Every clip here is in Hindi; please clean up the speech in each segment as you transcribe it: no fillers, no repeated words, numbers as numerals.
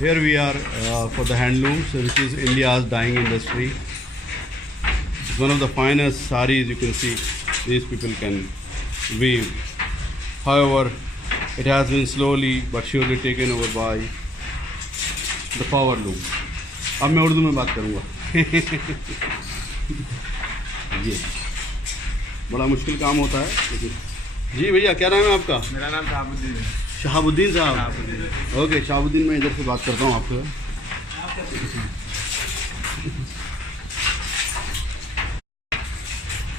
Here we are for the handlooms, which is India's dyeing industry. It's one of the finest saris you can see. These people can weave. However, it has been slowly but surely taken over by the power loom. अब मैं उर्दू में बात करूँगा. ये बड़ा मुश्किल काम होता है लेकिन. जी भैया, क्या नाम है आपका? मेरा नाम शहाबुद्दीन है. शहाबुद्दीन साहब. ओके शहाबुद्दीन, मैं इधर से बात करता हूँ आपसे.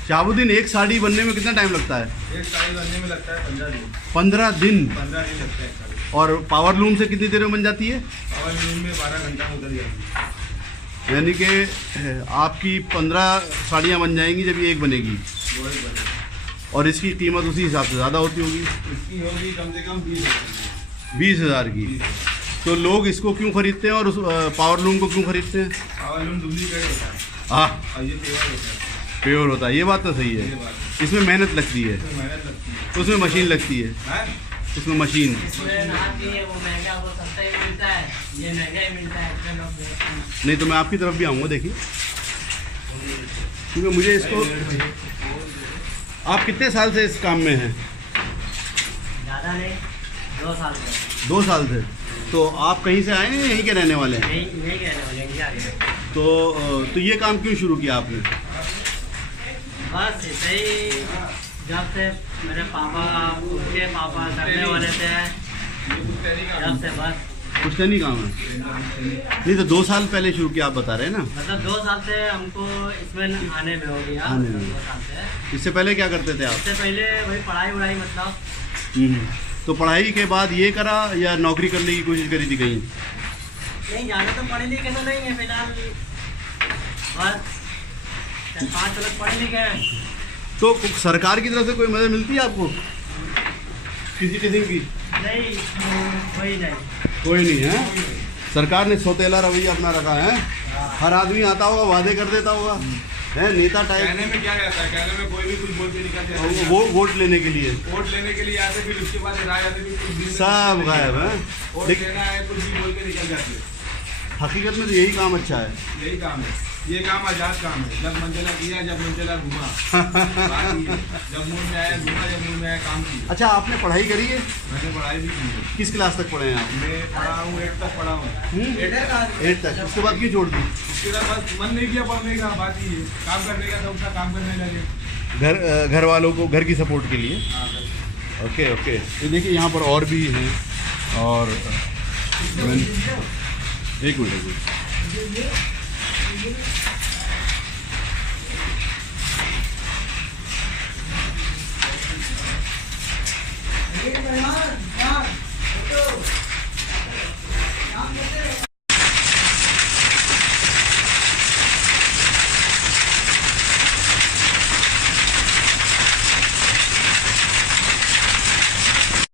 शहाबुद्दीन, एक साड़ी बनने में कितना टाइम लगता है? एक साड़ी बनने में लगता है 15 दिन. 15 दिन? 15 दिन लगता है एक साड़ी. और पावर लूम से कितनी देर में बन जाती है? पावर लूम में 12 घंटा में उतर जाती है. यानी कि आपकी 15 साड़ियाँ बन जाएंगी जब ये एक बनेगी. और इसकी कीमत उसी हिसाब से ज़्यादा होती होगी? इसकी होगी कम से कम 20,000 की. तो लोग इसको क्यों खरीदते हैं और उस पावर लूम को क्यों खरीदते हैं? पावर लूम डुप्लीकेट होता है. हाँ, और ये प्योर होता है. प्योर होता है, ये बात तो सही है. इसमें मेहनत लगती है, मेहनत लगती है. उसमें मशीन लगती है. उसमें मशीन. नहीं तो मैं आपकी तरफ भी आऊँगा. देखिए, क्योंकि मुझे इसको. आप कितने साल से इस काम में हैं? ज़्यादा नहीं, 2 साल से. 2 साल से. तो आप कहीं से आए हैं, यहीं के रहने वाले हैं? नहीं कहने वाले इंडिया के. तो ये काम क्यों शुरू किया आपने? बस ऐसे ही, जब से मेरे पापा, उनके पापा करने वाले थे, जब से बस. पुश्तैनी काम है. नहीं तो 2 साल पहले शुरू किया आप बता रहे हैं ना? मतलब 2 साल से हमको इसमें आने में हो गया. आने में. 2 साल से. इससे पहले क्या करते थे आप? इससे पहले वही पढ़ाई वढ़ाई मतलब. तो पढ़ाई के बाद ये करा या नौकरी करने की कोशिश करी थी कहीं? नहीं, ज़्यादा तो पढ़े लिखे तो नहीं है फिलहाल. बस 5 लोग पढ़े लिखे हैं. तो सरकार की तरफ से कोई मदद मिलती है आपको किसी किस्म की? नहीं, वही नहीं. कोई नहीं है. सरकार ने सौतेला रवैया अपना रखा है. हर आदमी आता होगा, वादे कर देता होगा, है नेता टाइप. कहने में क्या रहता है? कहने में कोई भी कुछ बोल के निकल जाता है. वो वोट लेने के लिए. वोट लेने के लिए आते, फिर उसके बाद राय आते, फिर कुछ दिन सब गायब है. वोट लेना है, कुछ भी बोल के निकल जाते हैं. हकीकत में तो यही काम अच्छा है. यही काम है. ये काम आजाद काम है. जब मंजिला किया, जब मंजिला घुमा. जब मूड में आया घुमा, जब मूड में आया काम किया. अच्छा, आपने पढ़ाई करी है? मैंने पढ़ाई भी की है. किस क्लास तक पढ़े हैं आप? मैं पढ़ा हूँ 8 तक पढ़ा हूँ. 8 तक. उसके बाद क्यों छोड़ दी? उसके बाद बस मन नहीं किया पढ़ने का. बात ही है, काम करने का सब था, काम करने लगे. घर वालों को, घर की सपोर्ट के लिए. Okay okay. ये देखिए यहाँ पर और भी हैं. और एक मिनट.